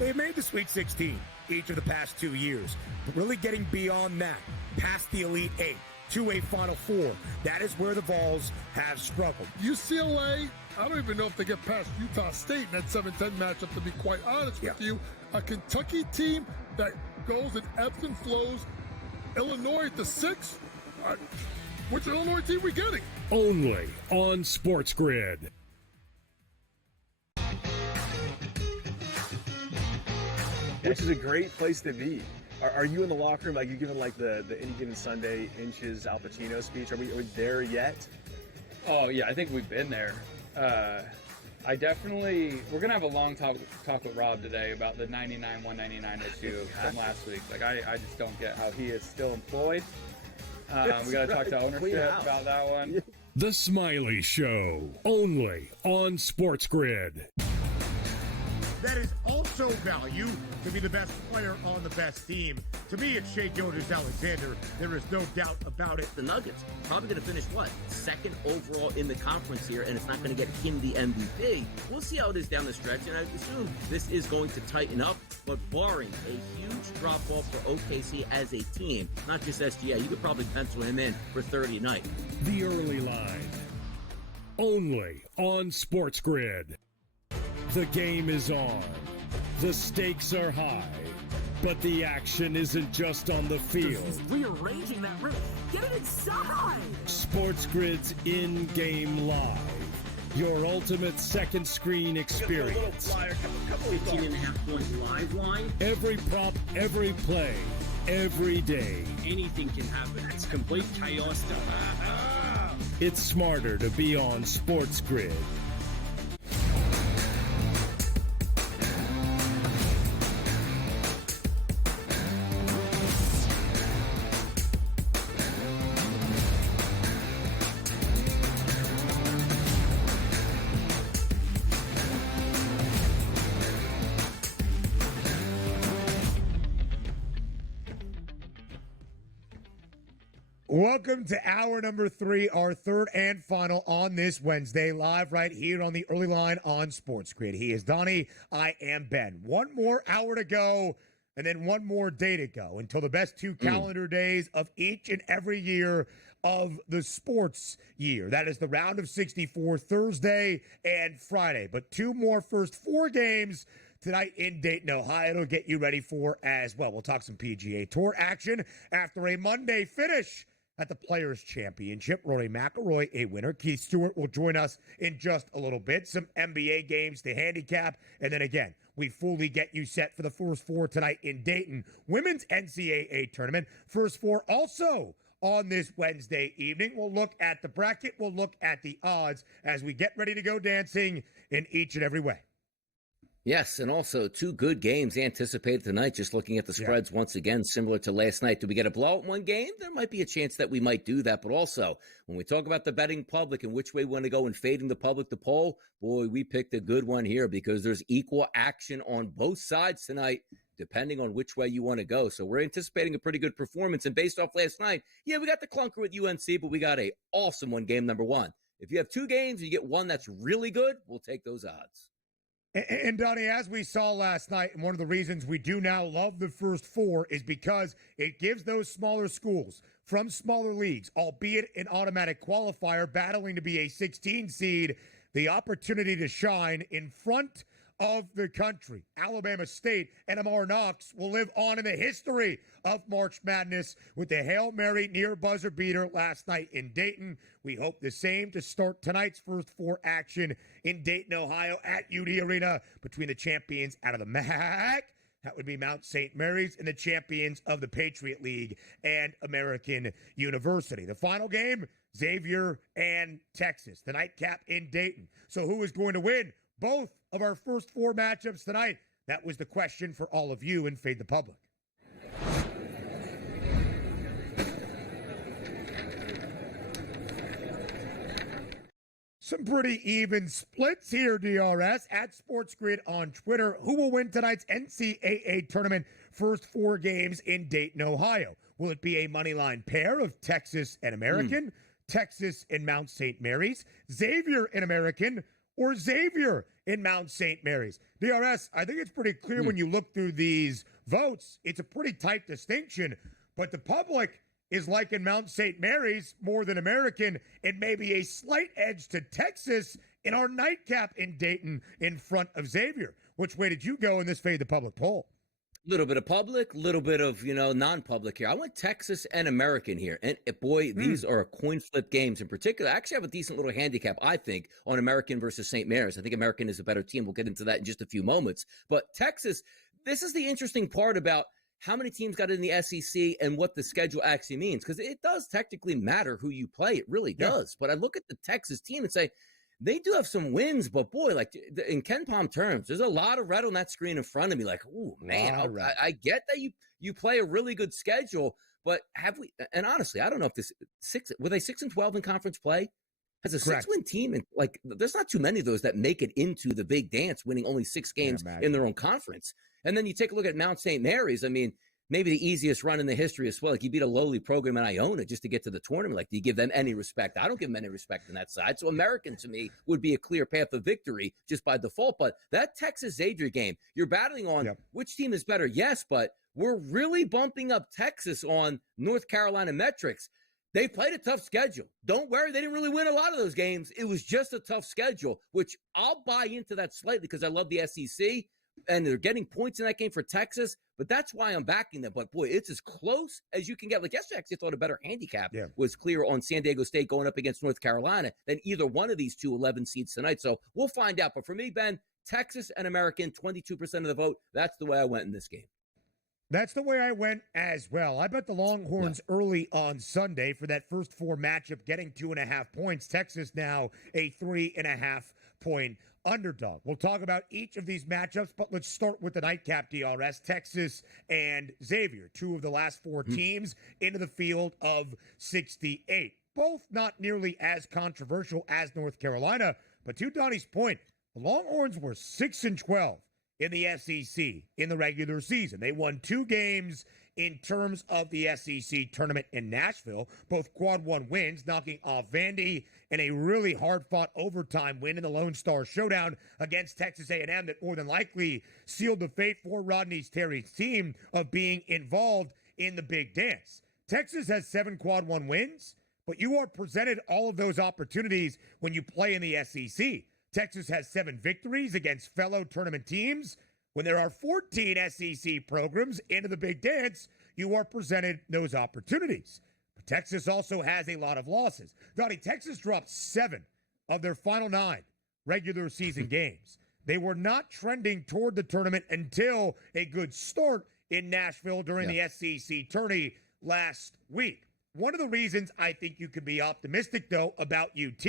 They've made the Sweet 16 each of the past 2 years, but really getting beyond that, past the Elite Eight, to a Final Four, that is where the Vols have struggled. UCLA, I don't even know if they get past Utah State in that 7-10 matchup, to be quite honest with you. A Kentucky team that goes and ebbs and flows. Illinois at the 6. Which Illinois team we getting? Only on SportsGrid. Which is a great place to be. Are you in the locker room, like you giving like the Any Given Sunday Inches Al Pacino speech? Are we there yet? Oh yeah, I think we've been there. We're gonna have a long talk with Rob today about the 99-199 issue from last week. Like I just don't get how he is still employed. We gotta talk to ownership about that one. The Smiley Show, only on SportsGrid. That is also value to be the best player on the best team. To me, it's Shai Gilgeous-Alexander. There is no doubt about it. The Nuggets probably going to finish, second overall in the conference here, and it's not going to get him the MVP. We'll see how it is down the stretch, and I assume this is going to tighten up, but barring a huge drop-off for OKC as a team, not just SGA, you could probably pencil him in for 30 a night. The Early Line, only on SportsGrid. The game is on. The stakes are high. But the action isn't just on the field. He's rearranging that wrist. Get it inside! SportsGrid's in-game live. Your ultimate second screen experience. 15.5 point live line. Every prop, every play, every day. Anything can happen. It's complete chaos. It's smarter to be on SportsGrid. Welcome to hour number 3, our third and final on this Wednesday, live right here on the Early Line on SportsGrid. He is Donnie. I am Ben. One more hour to go, and then one more day to go until the best 2 calendar days of each and every year of the sports year. That is the round of 64, Thursday and Friday. But 2 more first 4 games tonight in Dayton, Ohio. It'll get you ready for as well. We'll talk some PGA Tour action after a Monday finish at the Players' Championship. Rory McIlroy, a winner. Keith Stewart will join us in just a little bit. Some NBA games to handicap. And then again, we fully get you set for the first 4 tonight in Dayton. Women's NCAA tournament. First 4 also on this Wednesday evening. We'll look at the bracket. We'll look at the odds as we get ready to go dancing in each and every way. Yes, and also 2 good games anticipated tonight. Just looking at the spreads once again, similar to last night. Do we get a blowout in one game? There might be a chance that we might do that. But also, when we talk about the betting public and which way we want to go in fading the public to poll, boy, we picked a good one here because there's equal action on both sides tonight, depending on which way you want to go. So we're anticipating a pretty good performance. And based off last night, we got the clunker with UNC, but we got a awesome one, game number 1. If you have 2 games and you get one that's really good, we'll take those odds. And Donnie, as we saw last night, and one of the reasons we do now love the first 4 is because it gives those smaller schools from smaller leagues, albeit an automatic qualifier, battling to be a 16 seed, the opportunity to shine in front of the country. Alabama State and Amar Knox will live on in the history of March Madness with the Hail Mary near buzzer beater last night in Dayton. We hope the same to start tonight's first 4 action in Dayton, Ohio at UD Arena between the champions out of the MAC. That would be Mount St. Mary's and the champions of the Patriot League and American University. The final game, Xavier and Texas. The nightcap in Dayton. So who is going to win both of our first 4 matchups tonight? That was the question for all of you in Fade the Public. Some pretty even splits here, DRS, at SportsGrid on Twitter. Who will win tonight's NCAA tournament first 4 games in Dayton, Ohio? Will it be a moneyline pair of Texas and American, Texas and Mount St. Mary's, Xavier and American, or Xavier in Mount St. Mary's? DRS, I think it's pretty clear when you look through these votes, it's a pretty tight distinction, but the public is liking Mount St. Mary's more than American, and maybe a slight edge to Texas in our nightcap in Dayton in front of Xavier. Which way did you go in this Fade the Public poll? Little bit of public, little bit of, non-public here. I went Texas and American here. And boy, these are coin flip games in particular. I actually have a decent little handicap, I think, on American versus St. Mary's. I think American is a better team. We'll get into that in just a few moments. But Texas, this is the interesting part about how many teams got in the SEC and what the schedule actually means. Because it does technically matter who you play. It really does. But I look at the Texas team and say, they do have some wins, but boy, like in Ken Palm terms, there's a lot of red on that screen in front of me. Like, oh man, I get that you play a really good schedule, but have we? And honestly, I don't know if this were they 6-12 in conference play? As a 6-win team, and like, there's not too many of those that make it into the big dance, winning only 6 games in their own conference. And then you take a look at Mount St. Mary's. I mean, maybe the easiest run in the history as well. Like, you beat a lowly program in Iona just to get to the tournament. Like, do you give them any respect? I don't give them any respect on that side. So American, to me, would be a clear path of victory just by default. But that Texas Xavier game, you're battling on which team is better. Yes, but we're really bumping up Texas on North Carolina metrics. They played a tough schedule. Don't worry, they didn't really win a lot of those games. It was just a tough schedule, which I'll buy into that slightly because I love the SEC. And they're getting points in that game for Texas, but that's why I'm backing them. But boy, it's as close as you can get. Like, yesterday, I actually thought a better handicap was clear on San Diego State going up against North Carolina than either one of these two 11 seeds tonight. So we'll find out. But for me, Ben, Texas and American, 22% of the vote. That's the way I went in this game. That's the way I went as well. I bet the Longhorns early on Sunday for that first 4 matchup, getting 2.5 points. Texas now a 3.5 point underdog. We'll talk about each of these matchups, but let's start with the nightcap, DRS. Texas and Xavier, 2 of the last 4 teams into the field of 68. Both not nearly as controversial as North Carolina, but to Donnie's point, the Longhorns were 6-12 in the SEC in the regular season. They won 2 games in terms of the SEC tournament in Nashville, both quad 1 wins, knocking off Vandy, and a really hard-fought overtime win in the Lone Star Showdown against Texas A&M that more than likely sealed the fate for Rodney Terry's team of being involved in the big dance. Texas has 7 quad 1 wins, but you are presented all of those opportunities when you play in the SEC. Texas has 7 victories against fellow tournament teams. When there are 14 SEC programs into the big dance, you are presented those opportunities. But Texas also has a lot of losses. Donnie, Texas dropped 7 of their final 9 regular season games. They were not trending toward the tournament until a good start in Nashville during the SEC tourney last week. One of the reasons I think you can be optimistic, though, about UT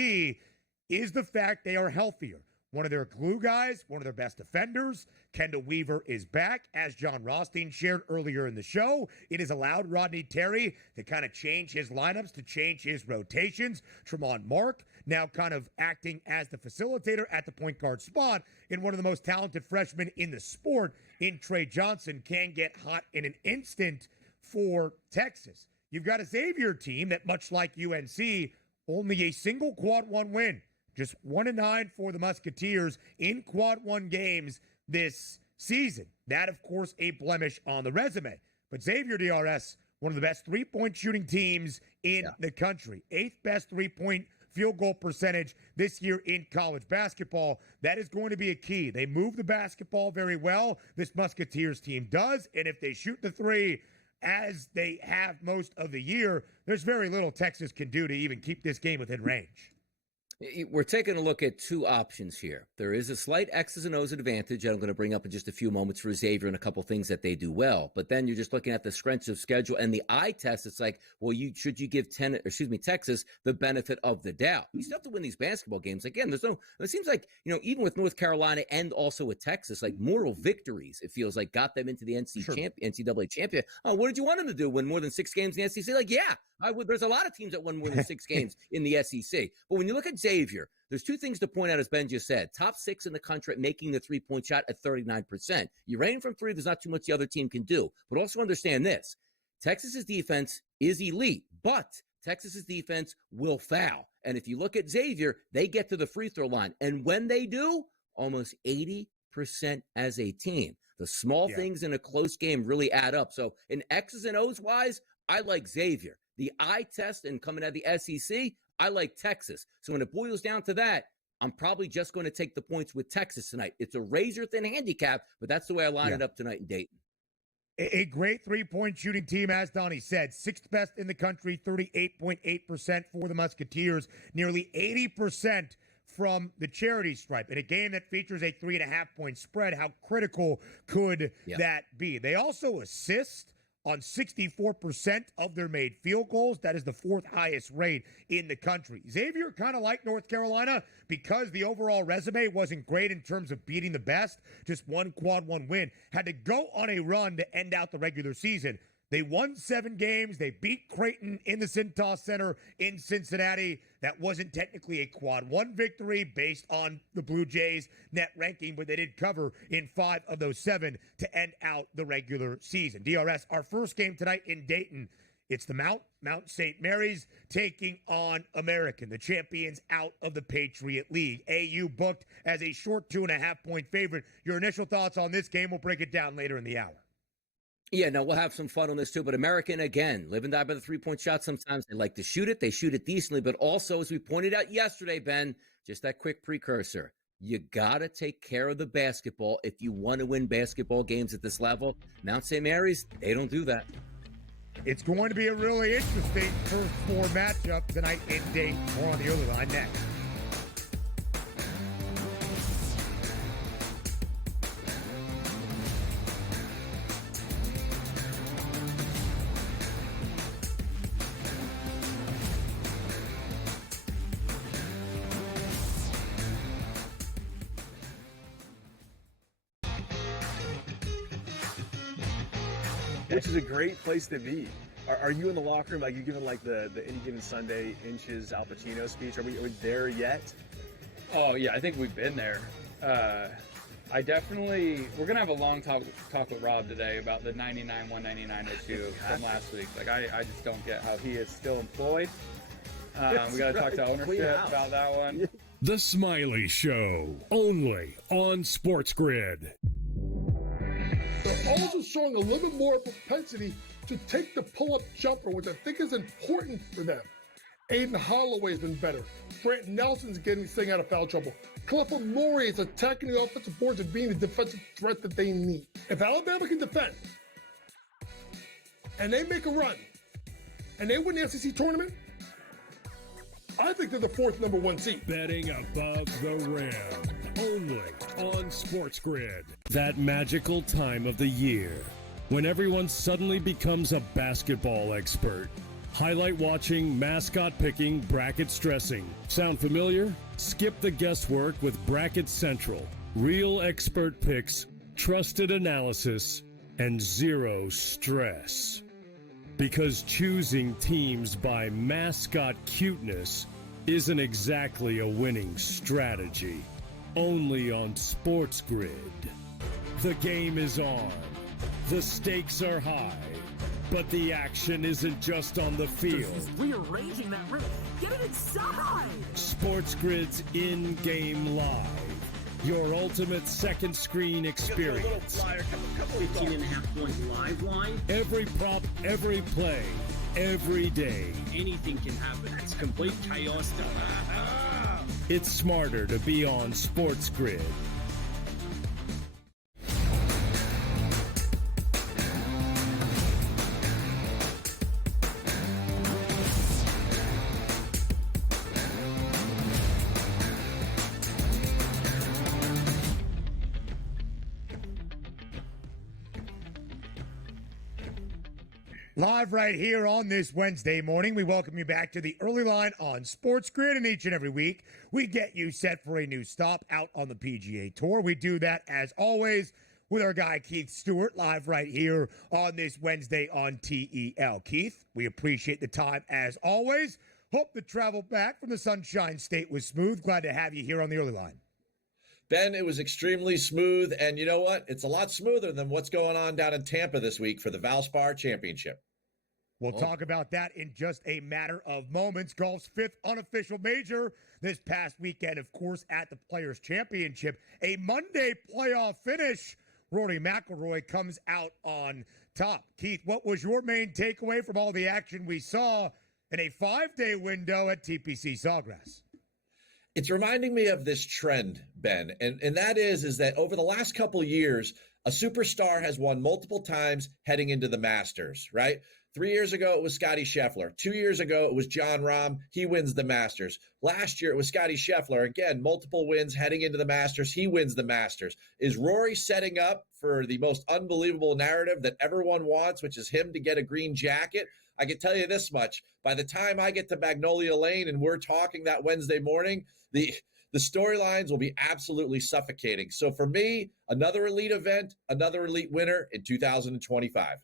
is the fact they are healthier. One of their glue guys, one of their best defenders, Kendall Weaver, is back. As John Rothstein shared earlier in the show, it has allowed Rodney Terry to kind of change his lineups, to change his rotations. Tremont Mark now kind of acting as the facilitator at the point guard spot, and one of the most talented freshmen in the sport in Trey Johnson can get hot in an instant for Texas. You've got a Xavier team that, much like UNC, only a single quad 1 win. Just 1-9 for the Musketeers in quad 1 games this season. That, of course, a blemish on the resume. But Xavier, DRS, one of the best 3-point shooting teams in the country. 8th best 3-point field goal percentage this year in college basketball. That is going to be a key. They move the basketball very well. This Musketeers team does. And if they shoot the 3 as they have most of the year, there's very little Texas can do to even keep this game within range. We're taking a look at 2 options here. There is a slight X's and O's advantage that I'm going to bring up in just a few moments for Xavier and a couple things that they do well. But then you're just looking at the strength of schedule and the eye test. It's like, well, should you give Texas the benefit of the doubt? You still have to win these basketball games. Again, it seems like, even with North Carolina and also with Texas, like moral victories, it feels like got them into the NCAA champion. Oh, what did you want them to do? Win more than 6 games in the SEC? Like, yeah, I would. There's a lot of teams that won more than 6 games in the SEC. But when you look at Xavier, there's 2 things to point out, as Ben just said. Top 6 in the country at making the 3-point shot at 39%. You're aiming from 3, there's not too much the other team can do. But also understand this. Texas's defense is elite, but Texas's defense will foul. And if you look at Xavier, they get to the free throw line. And when they do, almost 80% as a team. The small things in a close game really add up. So in X's and O's wise, I like Xavier. The eye test and coming out of the SEC, I like Texas. So when it boils down to that, I'm probably just going to take the points with Texas tonight. It's a razor-thin handicap, but that's the way I line it up tonight in Dayton. A great three-point shooting team, as Donnie said. Sixth best in the country, 38.8% for the Musketeers. Nearly 80% from the charity stripe. In a game that features a 3.5-point spread, how critical could that be? They also assist on 64% of their made field goals. That is the fourth highest rate in the country. Xavier, kind of like North Carolina, because the overall resume wasn't great in terms of beating the best, just one quad one win, had to go on a run to end out the regular season. They won 7 games. They beat Creighton in the Cintas Center in Cincinnati. That wasn't technically a quad one victory based on the Blue Jays net ranking, but they did cover in 5 of those 7 to end out the regular season. DRS, our first game tonight in Dayton, it's the Mount St. Mary's taking on American, the champions out of the Patriot League. AU booked as a short 2.5-point favorite. Your initial thoughts on this game? We'll break it down later in the hour. Yeah, no, we'll have some fun on this too. But American, again, live and die by the three-point shot. Sometimes they like to shoot it. They shoot it decently. But also, as we pointed out yesterday, Ben, just that quick precursor, you got to take care of the basketball if you want to win basketball games at this level. Mount St. Mary's, they don't do that. It's going to be a really interesting first 4 matchup tonight in Dayton. More on the early line next. Which is a great place to be. Are you in the locker room? Like, you giving like the Any Given Sunday inches Al Pacino speech? Are we there yet? Oh yeah, I think we've been there. We're gonna have a long talk with Rob today about the 99-199 issue from last week. Like, I just don't get how he is still employed. We gotta talk to ownership about that one. The Smiley Show, only on SportsGrid. They're also showing a little bit more propensity to take the pull-up jumper, which I think is important for them. Aiden Holloway's been better. Grant Nelson's getting this thing out of foul trouble. Clifford Laurie is attacking the offensive boards and being the defensive threat that they need. If Alabama can defend, and they make a run, and they win the SEC tournament, I think they're the 4th number 1 seed. Betting above the rim, only on SportsGrid. That magical time of the year when everyone suddenly becomes a basketball expert. Highlight watching, mascot picking, bracket stressing. Sound familiar? Skip the guesswork with Bracket Central. Real expert picks, trusted analysis, and zero stress. Because choosing teams by mascot cuteness isn't exactly a winning strategy. Only on SportsGrid. The game is on. The stakes are high. But the action isn't just on the field. Rearranging that roof. Get it inside! SportsGrid's in-game live. Your ultimate second screen experience. 15.5-point live line. Every prop, every play, every day. Anything can happen. It's complete chaos. It's smarter to be on SportsGrid. Live right here on this Wednesday morning, we welcome you back to the early line on SportsGrid, and each and every week we get you set for a new stop out on the PGA Tour. We do that, as always, with our guy Keith Stewart, live right here on this Wednesday on TEL. Keith, we appreciate the time as always. Hope the travel back from the Sunshine State was smooth. Glad to have you here on the early line. Ben, it was extremely smooth, and you know what? It's a lot smoother than what's going on down in Tampa this week for the Valspar Championship. We'll talk about that in just a matter of moments. Golf's fifth unofficial major this past weekend, of course, at the Players' Championship. A Monday playoff finish. Rory McIlroy comes out on top. Keith, what was your main takeaway from all the action we saw in a 5-day window at TPC Sawgrass? It's reminding me of this trend, Ben, and that is that over the last couple years, a superstar has won multiple times heading into the Masters, right? 3 years ago, it was Scottie Scheffler. 2 years ago, it was Jon Rahm. He wins the Masters. Last year, it was Scottie Scheffler. Again, multiple wins heading into the Masters. He wins the Masters. Is Rory setting up for the most unbelievable narrative that everyone wants, which is him to get a green jacket? I can tell you this much. By the time I get to Magnolia Lane and we're talking that Wednesday morning, the storylines will be absolutely suffocating. So for me, another elite event, another elite winner in 2025.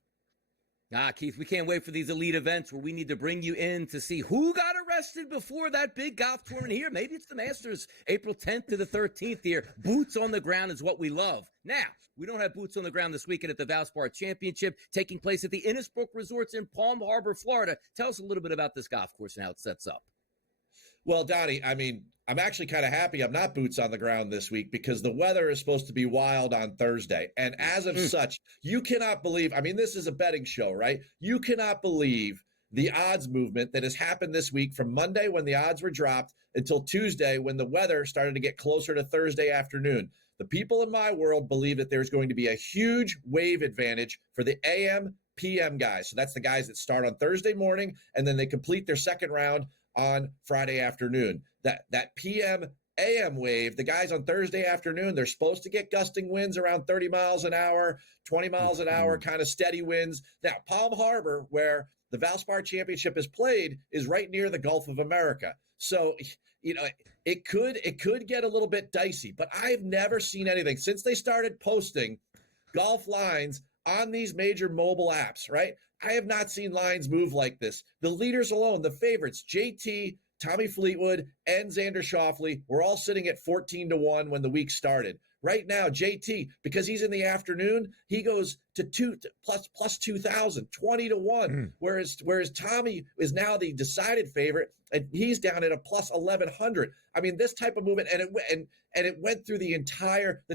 Keith, we can't wait for these elite events where we need to bring you in to see who got arrested before that big golf tournament here. Maybe it's the Masters, April 10th to the 13th here. Boots on the ground is what we love. Now, we don't have boots on the ground this weekend at the Valspar Championship taking place at the Innisbrook Resorts in Palm Harbor, Florida. Tell us a little bit about this golf course and how it sets up. Well, Donnie, I mean, I'm actually kind of happy I'm not boots on the ground this week because the weather is supposed to be wild on Thursday. And as of such, you cannot believe, I mean, this is a betting show, right? You cannot believe the odds movement that has happened this week from Monday when the odds were dropped until Tuesday when the weather started to get closer to Thursday afternoon. The people in my world believe that there's going to be a huge wave advantage for the AM, PM guys. So that's the guys that start on Thursday morning and then they complete their second round on Friday afternoon. That PM AM wave, the guys on Thursday afternoon, they're supposed to get gusting winds around 30 miles an hour, 20 miles an hour, kind of steady winds. Now, Palm Harbor, where the Valspar Championship is played, is right near the Gulf of America. So, you know, it could get a little bit dicey, but I've never seen anything since they started posting golf lines on these major mobile apps, right? I have not seen lines move like this. The leaders alone, the favorites, JT, Tommy Fleetwood, and Xander Schauffele, were all sitting at 14-1 when the week started. Right now, JT, because he's in the afternoon, he goes to plus 2,000, 20-1. Whereas Tommy is now the decided favorite, and he's down at a plus 1,100. I mean, this type of movement, and it went through the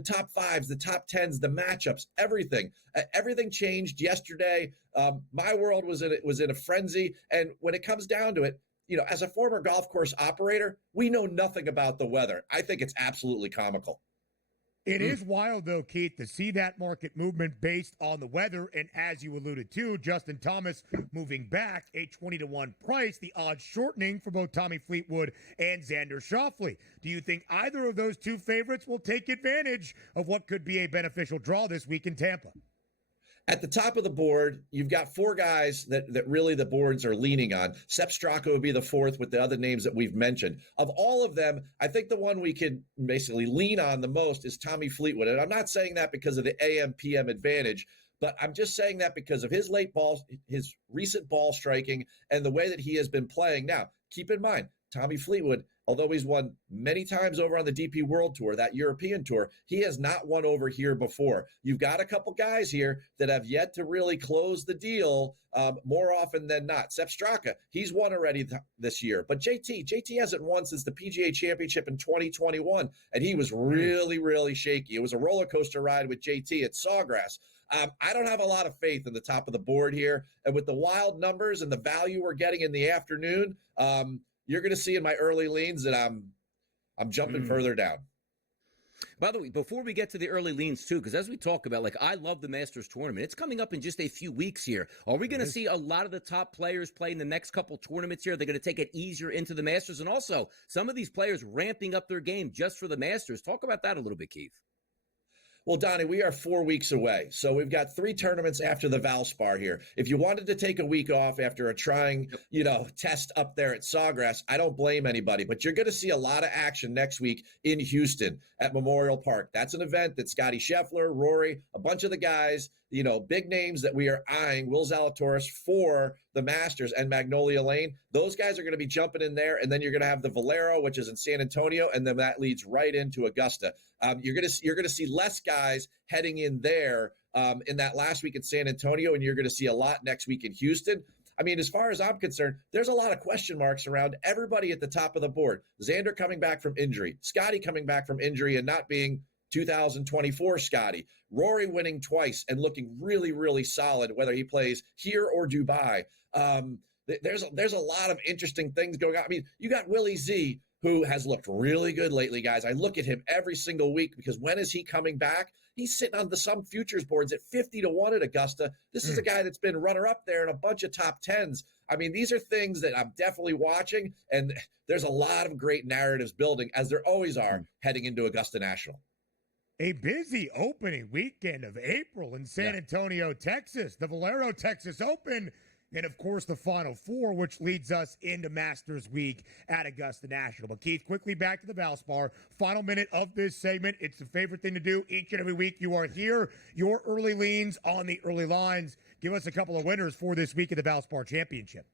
top fives, the top tens, the matchups, everything. Everything changed yesterday. My world was in a frenzy, and when it comes down to it, you know, as a former golf course operator, we know nothing about the weather. I think it's absolutely comical. It is wild, though, Keith, to see that market movement based on the weather. And as you alluded to, Justin Thomas moving back a 20-1 price, the odds shortening for both Tommy Fleetwood and Xander Schauffele. Do you think either of those two favorites will take advantage of what could be a beneficial draw this week in Tampa? At the top of the board, you've got four guys that really the boards are leaning on. Sepp Straka would be the fourth with the other names that we've mentioned. Of all of them, I think the one we could basically lean on the most is Tommy Fleetwood. And I'm not saying that because of the AM-PM advantage, but I'm just saying that because of his his recent ball striking and the way that he has been playing. Now, keep in mind, Tommy Fleetwood, although he's won many times over on the DP World Tour, that European Tour, he has not won over here before. You've got a couple guys here that have yet to really close the deal more often than not. Sepp Straka, he's won already this year. But JT hasn't won since the PGA Championship in 2021, and he was really, really shaky. It was a roller coaster ride with JT at Sawgrass. I don't have a lot of faith in the top of the board here. And with the wild numbers and the value we're getting in the afternoon, you're going to see in my early leans that I'm jumping further down. By the way, before we get to the early leans too, because as we talk about, like, I love the Masters tournament. It's coming up in just a few weeks here. Are we going to see a lot of the top players play in the next couple tournaments here? They're going to take it easier into the Masters, and also some of these players ramping up their game just for the Masters. Talk about that a little bit, Keith. Well, Donnie, we are 4 weeks away. So we've got 3 tournaments after the Valspar here. If you wanted to take a week off after a trying, test up there at Sawgrass, I don't blame anybody. But you're going to see a lot of action next week in Houston at Memorial Park. That's an event that Scottie Scheffler, Rory, a bunch of the guys, big names that we are eyeing, Will Zalatoris for the Masters and Magnolia Lane. Those guys are going to be jumping in there, and then you're going to have the Valero, which is in San Antonio, and then that leads right into Augusta. You're going to see less guys heading in there in that last week in San Antonio, and you're going to see a lot next week in Houston. I mean, as far as I'm concerned, there's a lot of question marks around everybody at the top of the board. Xander coming back from injury, Scotty coming back from injury and not being 2024 Scotty, Rory winning twice and looking really, really solid, whether he plays here or Dubai. There's a lot of interesting things going on. I mean, you got Willie Z, who has looked really good lately, guys. I look at him every single week because when is he coming back? He's sitting on some futures boards at 50-1 at Augusta. This is a guy that's been runner-up there in a bunch of top tens. I mean, these are things that I'm definitely watching, and there's a lot of great narratives building, as there always are, heading into Augusta National. A busy opening weekend of April in San Antonio, Texas. The Valero Texas Open, and of course the Final Four, which leads us into Masters Week at Augusta National. But Keith, quickly back to the Valspar. Final minute of this segment. It's the favorite thing to do each and every week. You are here. Your early leans on the early lines. Give us a couple of winners for this week of the Valspar Championship.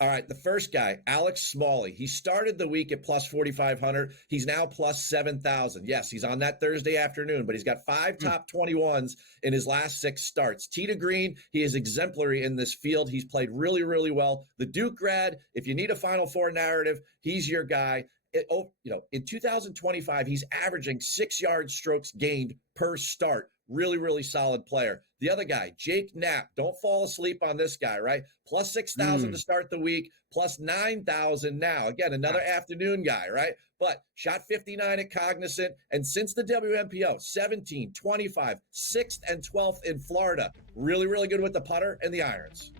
All right, the first guy, Alex Smalley. He started the week at plus 4,500. He's now plus 7,000. Yes, he's on that Thursday afternoon, but he's got 5 top 21s in his last 6 starts. Tee to green, he is exemplary in this field. He's played really, really well. The Duke grad, if you need a Final Four narrative, he's your guy. In 2025, he's averaging 6-yard strokes gained per start. Really, really solid player. The other guy, Jake Knapp. Don't fall asleep on this guy, right? Plus 6,000 to start the week, plus 9,000 now. Again, another afternoon guy, right? But shot 59 at Cognizant. And since the WMPO, 17, 25, 6th and 12th in Florida. Really, really good with the putter and the irons.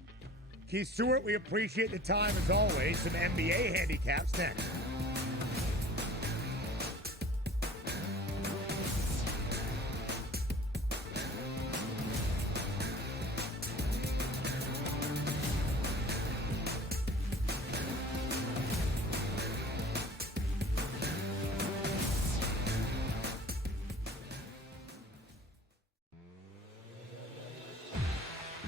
Keith Stewart, we appreciate the time as always. Some NBA handicaps next.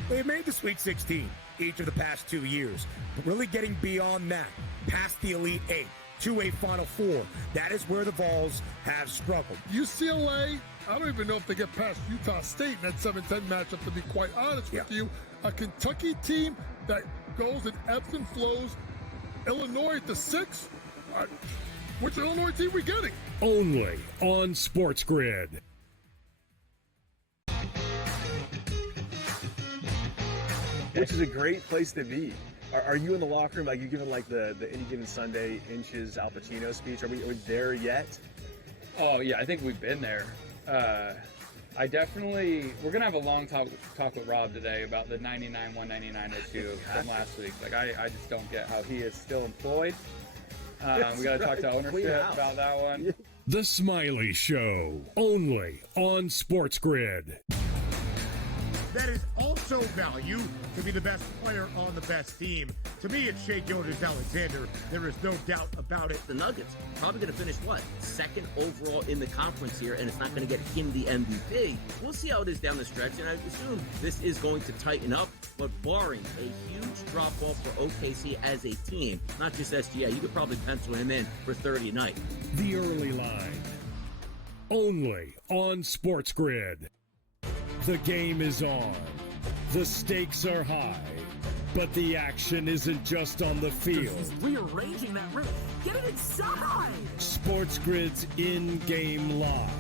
They've made the Sweet 16 each of the past 2 years, but really getting beyond that, past the Elite 8 to a Final Four, that is where the Vols have struggled. UCLA, I don't even know if they get past Utah State in that 7-10 matchup, to be quite honest with you. A Kentucky team that goes in ebbs and flows. Illinois at the 6. Which Illinois team we getting? Only on SportsGrid. Which is a great place to be. Are you in the locker room? Like, you giving like the Any Given Sunday inches Al Pacino speech? Are we there yet? Oh yeah, I think we've been there. We're gonna have a long talk with Rob today about the 99-199 issue from last week. Like, I just don't get how he is still employed. We gotta talk to ownership about that one. The Smiley Show, only on SportsGrid. That is also value to be the best player on the best team. To me, it's Shai Gilgeous-Alexander. There is no doubt about it. The Nuggets probably going to finish, second overall in the conference here, and it's not going to get him the MVP. We'll see how it is down the stretch, and I assume this is going to tighten up, but barring a huge drop-off for OKC as a team, not just SGA, you could probably pencil him in for 30 a night. The early line, only on SportsGrid. The game is on. The stakes are high. But the action isn't just on the field. He's rearranging that river. Get it inside! SportsGrid's in-game live.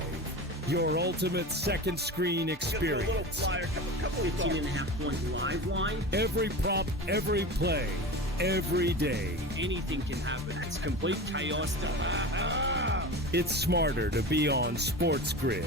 Your ultimate second screen experience. 15.5-point live line. Every prop, every play, every day. Anything can happen. It's complete chaos. It's smarter to be on SportsGrid.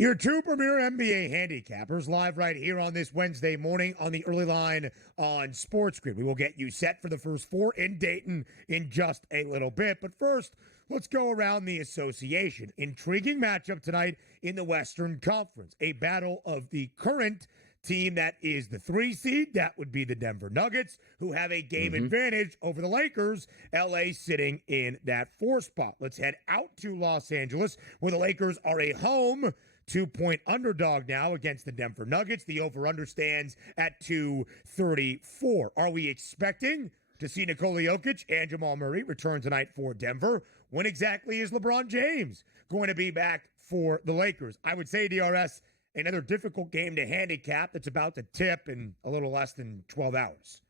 Your 2 premier NBA handicappers live right here on this Wednesday morning on the early line on SportsGrid. We will get you set for the first 4 in Dayton in just a little bit. But first, let's go around the association. Intriguing matchup tonight in the Western Conference. A battle of the current team that is the 3 seed, that would be the Denver Nuggets, who have a game advantage over the Lakers. LA sitting in that 4 spot. Let's head out to Los Angeles, where the Lakers are a home 2-point underdog now against the Denver Nuggets. The over-under stands at 234. Are we expecting to see Nikola Jokic and Jamal Murray return tonight for Denver? When exactly is LeBron James going to be back for the Lakers? I would say, DRS, another difficult game to handicap that's about to tip in a little less than 12 hours.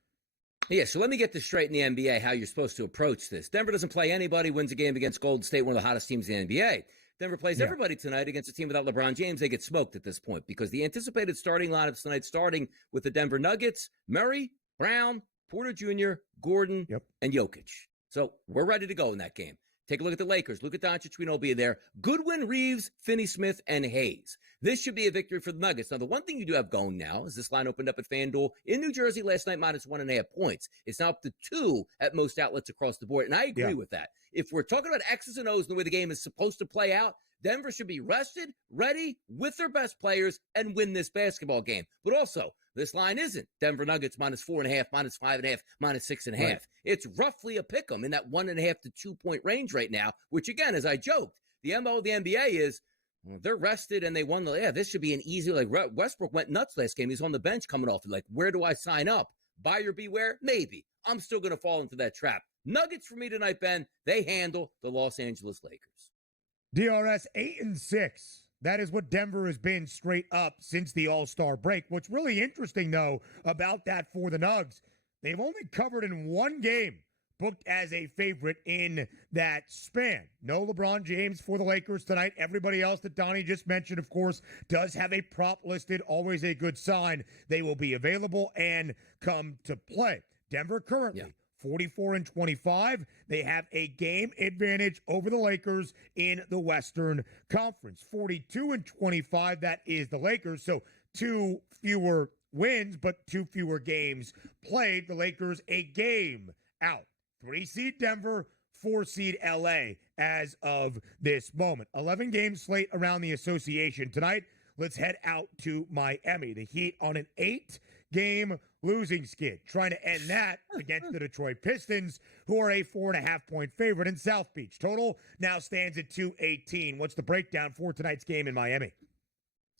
Yeah, so let me get this straight in the NBA, how you're supposed to approach this. Denver doesn't play anybody, wins a game against Golden State, one of the hottest teams in the NBA. Denver plays everybody tonight against a team without LeBron James. They get smoked at this point because the anticipated starting lineups tonight, starting with the Denver Nuggets, Murray, Brown, Porter Jr., Gordon, and Jokic. So we're ready to go in that game. Take a look at the Lakers. Luka Doncic, we know, will be there. Goodwin, Reeves, Finney-Smith, and Hayes. This should be a victory for the Nuggets. Now, the one thing you do have going now is this line opened up at FanDuel in New Jersey last night, minus 1.5 points. It's now up to 2 at most outlets across the board, and I agree with that. If we're talking about X's and O's and the way the game is supposed to play out, Denver should be rested, ready, with their best players, and win this basketball game. But also, this line isn't Denver Nuggets minus 4.5, minus 5.5, minus 6.5. Right. It's roughly a pick 'em in that 1.5 to 2 point range right now, which again, as I joked, the MO of the NBA is they're rested and they won. This should be an easy, like Westbrook went nuts last game. He's on the bench coming off. Like, where do I sign up? Buyer beware? Maybe. I'm still going to fall into that trap. Nuggets for me tonight, Ben. They handle the Los Angeles Lakers. DRS 8-6. That is what Denver has been straight up since the All-Star break. What's really interesting, though, about that for the Nugs, they've only covered in 1 game, booked as a favorite in that span. No LeBron James for the Lakers tonight. Everybody else that Donnie just mentioned, of course, does have a prop listed. Always a good sign. They will be available and come to play. Denver currently 44-25. They have a game advantage over the Lakers in the Western Conference. 42-25. That is the Lakers. So 2 fewer wins, but 2 fewer games played. The Lakers a game out. 3 seed Denver, 4 seed LA as of this moment. 11 game slate around the association tonight. Let's head out to Miami. The Heat on an 8-game losing skid, trying to end that against the Detroit Pistons, who are a 4.5-point favorite in South Beach. Total now stands at 218. What's the breakdown for tonight's game in Miami?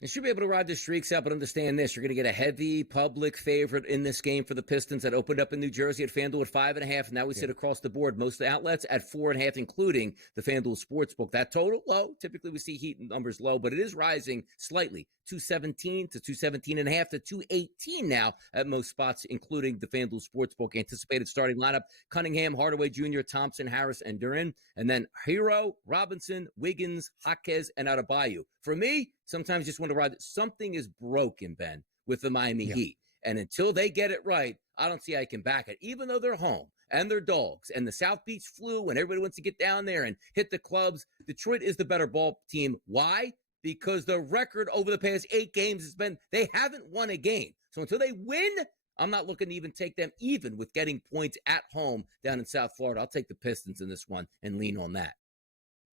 You should be able to ride the streaks out, but understand this. You're going to get a heavy public favorite in this game for the Pistons that opened up in New Jersey at FanDuel at 5.5. And now we sit across the board. Most of the outlets at 4.5, including the FanDuel Sportsbook. That total low. Typically we see Heat numbers low, but it is rising slightly. 217 to 217.5 to 218 now at most spots, including the FanDuel Sportsbook. Anticipated starting lineup: Cunningham, Hardaway Jr., Thompson, Harris, and Duran. And then Hero, Robinson, Wiggins, Jaquez, and Adebayo. For me, sometimes just want to ride. Something is broken, Ben, with the Miami Heat. And until they get it right, I don't see how I can back it. Even though they're home and they're dogs and the South Beach flu and everybody wants to get down there and hit the clubs, Detroit is the better ball team. Why? Because the record over the past 8 games has been they haven't won a game. So until they win, I'm not looking to even take them even with getting points at home down in South Florida. I'll take the Pistons in this one and lean on that.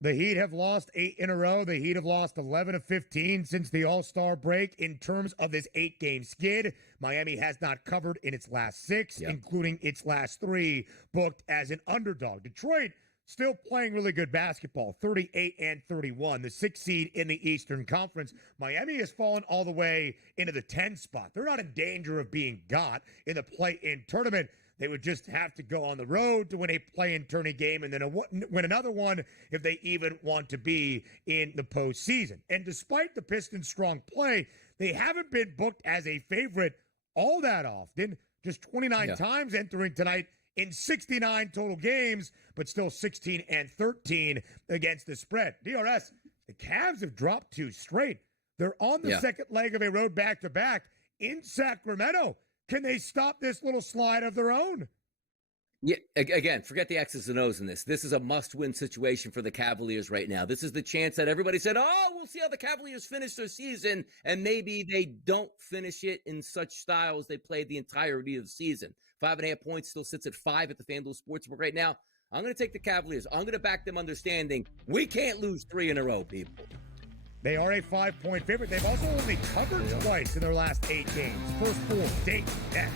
The Heat have lost 8 in a row. The Heat have lost 11 of 15 since the All-Star break. In terms of this 8-game skid, Miami has not covered in its last 6, including its last 3, booked as an underdog. Detroit still playing really good basketball, 38-31, the 6th seed in the Eastern Conference. Miami has fallen all the way into the 10 spot. They're not in danger of being got in the play-in tournament. They would just have to go on the road to win a play-in tourney game and then win another one if they even want to be in the postseason. And despite the Pistons' strong play, they haven't been booked as a favorite all that often, just 29 times entering tonight in 69 total games, but still 16-13 against the spread. DRS, the Cavs have dropped 2 straight. They're on the second leg of a road back-to-back in Sacramento. Can they stop this little slide of their own? Yeah, again, forget the X's and O's in this. This is a must-win situation for the Cavaliers right now. This is the chance that everybody said, oh, we'll see how the Cavaliers finish their season, and maybe they don't finish it in such style as they played the entirety of the season. 5.5 points still sits at 5 at the FanDuel Sportsbook right now. I'm going to take the Cavaliers. I'm going to back them understanding we can't lose 3 in a row, people. They are a 5-point favorite. They've also only covered twice in their last 8 games. First 4, Dayton next.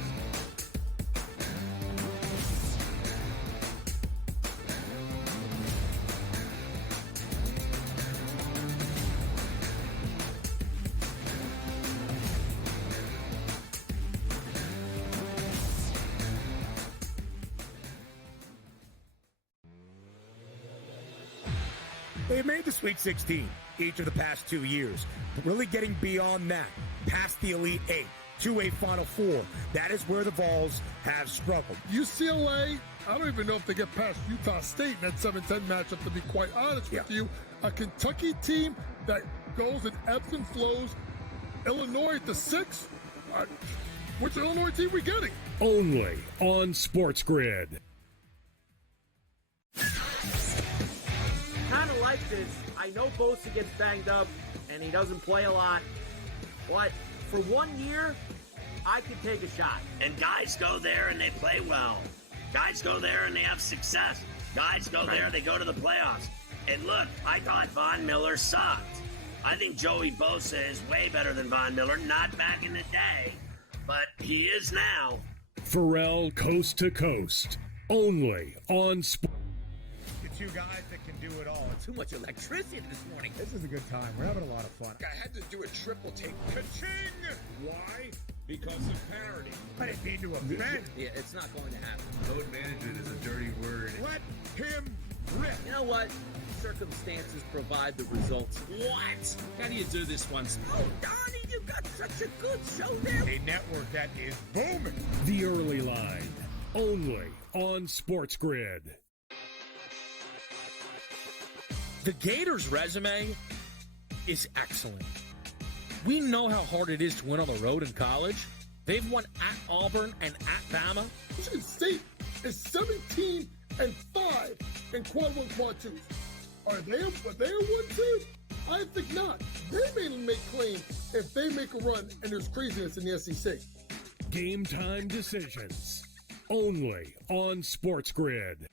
They've made the Sweet 16 each of the past 2 years, but really getting beyond that, past the Elite 8 to a Final Four, that is where the Vols have struggled. UCLA, I don't even know if they get past Utah State in that 7-10 matchup, to be quite honest with you. A Kentucky team that goes and ebbs and flows. Illinois at the 6. Which Illinois team we getting? Only on SportsGrid. Kind of like this. I know Bosa gets banged up and he doesn't play a lot, but for 1 year, I could take a shot. And guys go there and they play well. Guys go there and they have success. Guys go there, they go to the playoffs. And look, I thought Von Miller sucked. I think Joey Bosa is way better than Von Miller, not back in the day, but he is now. Pharrell Coast to Coast. Only on Sport. The two guys that can do it all. Too much electricity this morning. This is a good time. We're having a lot of fun. I had to do a triple take. Ka-ching! Why? Because of parody. I didn't mean to offend. Yeah, it's not going to happen. Load management is a dirty word. Let him rip. You know what? Circumstances provide the results. What? How do you do this one? Oh, Donnie, you got such a good show there. A network that is booming. The Early Line. Only on SportsGrid. The Gators' resume is excellent. We know how hard it is to win on the road in college. They've won at Auburn and at Bama. Michigan State is 17-5 in quad 1, quad 2s. Are they a 1 seed? I think not. They may make claim if they make a run and there's craziness in the SEC. Game time decisions. Only on SportsGrid.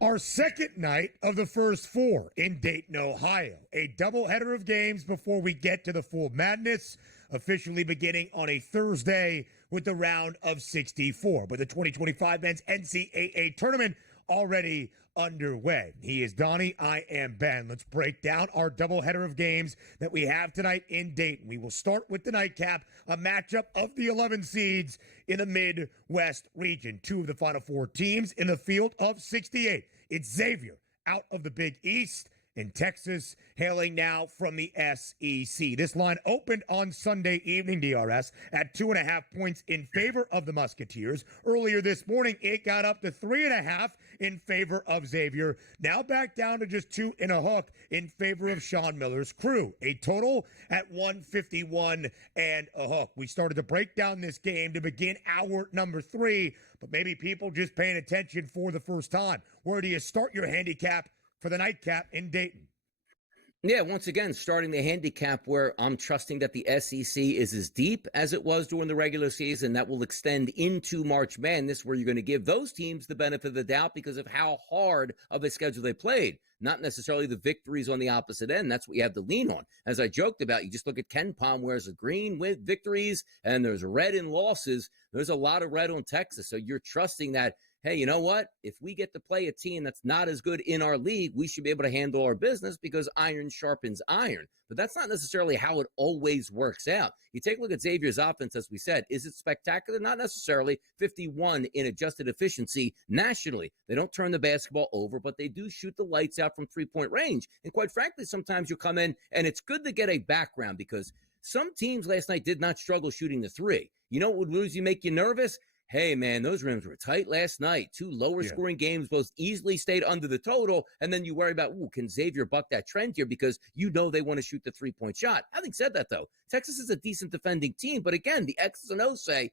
Our second night of the first 4 in Dayton, Ohio. A doubleheader of games before we get to the full madness, officially beginning on a Thursday with the round of 64. But the 2025 men's NCAA tournament already underway. He is Donnie, I am Ben. Let's break down our doubleheader of games that we have tonight in Dayton. We will start with the nightcap, a matchup of the 11 seeds in the Midwest region. 2 of the Final 4 teams in the field of 68. It's Xavier out of the Big East in Texas, hailing now from the SEC. This line opened on Sunday evening, DRS, at 2.5 points in favor of the Musketeers. Earlier this morning, it got up to 3.5 in favor of Xavier. Now back down to just 2 and a hook in favor of Sean Miller's crew. A total at 151 and a hook. We started to break down this game to begin hour number 3, but maybe people just paying attention for the first time. Where do you start your handicap for the nightcap in Dayton? Yeah, once again, starting the handicap where I'm trusting that the SEC is as deep as it was during the regular season. That will extend into March Madness, where you're going to give those teams the benefit of the doubt because of how hard of a schedule they played. Not necessarily the victories on the opposite end. That's what you have to lean on. As I joked about, you just look at Ken Palm, wears a green with victories, and there's red in losses. There's a lot of red on Texas. So you're trusting that, hey, you know what? If we get to play a team that's not as good in our league, we should be able to handle our business because iron sharpens iron. But that's not necessarily how it always works out. You take a look at Xavier's offense, as we said. Is it spectacular? Not necessarily. 51 in adjusted efficiency nationally. They don't turn the basketball over, but they do shoot the lights out from three-point range. And quite frankly, sometimes you come in, and it's good to get a background because some teams last night did not struggle shooting the three. You know what would usually make you nervous? Hey, man, those rims were tight last night. 2 lower-scoring games, both easily stayed under the total, and then you worry about, can Xavier buck that trend here because you know they want to shoot the three-point shot. Having said that, though, Texas is a decent defending team, but again, the X's and O's say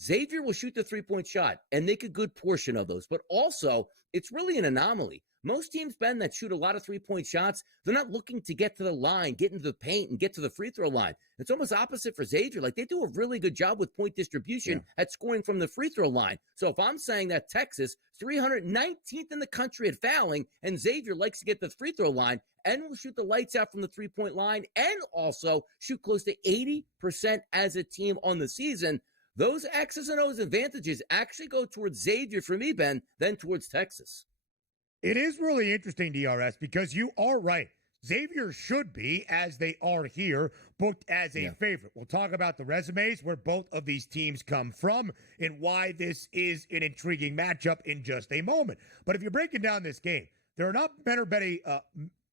Xavier will shoot the three-point shot and make a good portion of those. But also, it's really an anomaly. Most teams, Ben, that shoot a lot of three-point shots, they're not looking to get to the line, get into the paint, and get to the free throw line. It's almost opposite for Xavier. Like, they do a really good job with point distribution at scoring from the free throw line. So if I'm saying that Texas, 319th in the country at fouling, and Xavier likes to get the free throw line and will shoot the lights out from the three-point line and also shoot close to 80% as a team on the season, those X's and O's advantages actually go towards Xavier for me, Ben, than towards Texas. It is really interesting, DRS, because you are right. Xavier should be, as they are here, booked as a favorite. We'll talk about the resumes, where both of these teams come from, and why this is an intriguing matchup in just a moment. But if you're breaking down this game, there are not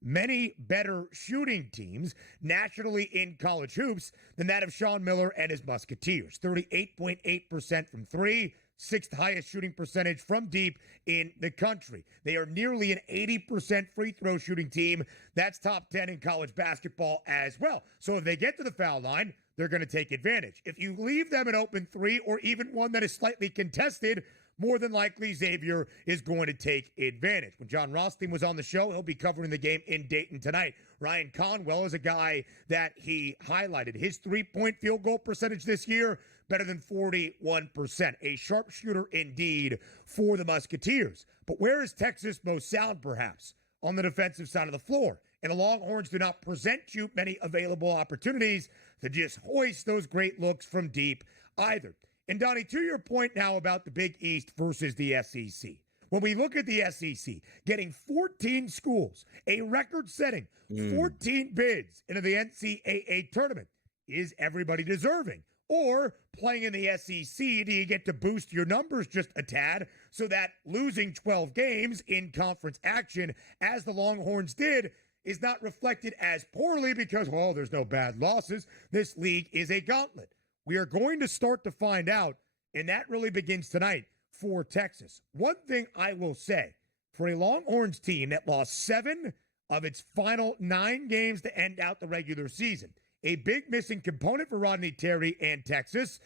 many better shooting teams nationally in college hoops than that of Sean Miller and his Musketeers. 38.8% from three, sixth highest shooting percentage from deep in the country. They are nearly an 80% free throw shooting team. That's top 10 in college basketball as well. So if they get to the foul line, they're going to take advantage. If you leave them an open three or even one that is slightly contested, more than likely Xavier is going to take advantage. When John Rothstein was on the show, he'll be covering the game in Dayton tonight. Ryan Conwell is a guy that he highlighted. His three-point field goal percentage this year, better than 41%. A sharpshooter indeed for the Musketeers. But where is Texas most sound, perhaps? On the defensive side of the floor. And the Longhorns do not present you many available opportunities to just hoist those great looks from deep either. And Donnie, to your point now about the Big East versus the SEC. When we look at the SEC, getting 14 schools, a record-setting 14 bids into the NCAA tournament, is everybody deserving? Or playing in the SEC, do you get to boost your numbers just a tad so that losing 12 games in conference action, as the Longhorns did, is not reflected as poorly because, well, there's no bad losses. This league is a gauntlet. We are going to start to find out, and that really begins tonight for Texas. One thing I will say, for a Longhorns team that lost 7 of its final 9 games to end out the regular season, a big missing component for Rodney Terry and Texas